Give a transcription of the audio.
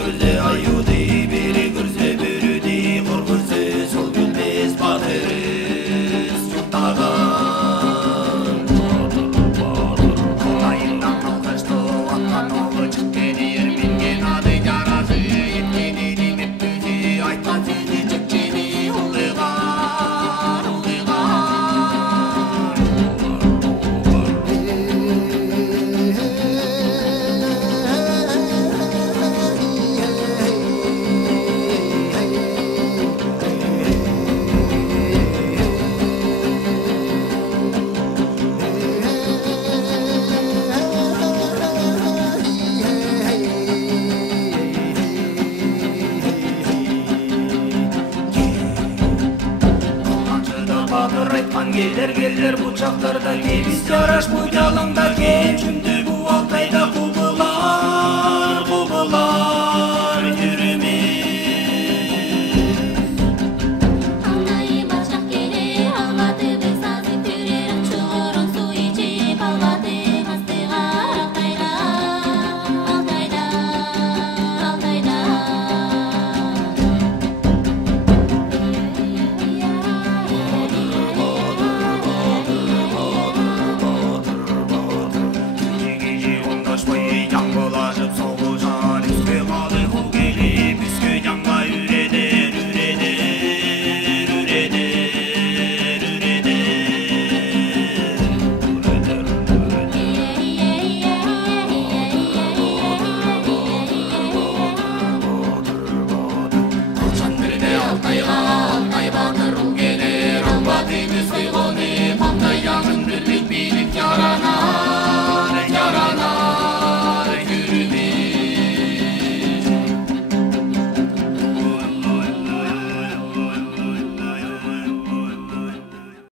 көрсе аюды, бері көрсе бөріді, қор көрсе сол күлбес батырыз жұқтаған. Құлайындан алғашты атқан оғы жүктені ерменген ады жарасы, еткені демеп көзі айтқан сөзі жүкчені ұлғыған, ұлғыған. Батыр айтқан келдер бұчақтарда кебіс яраш бұйдалыңда кен жүмді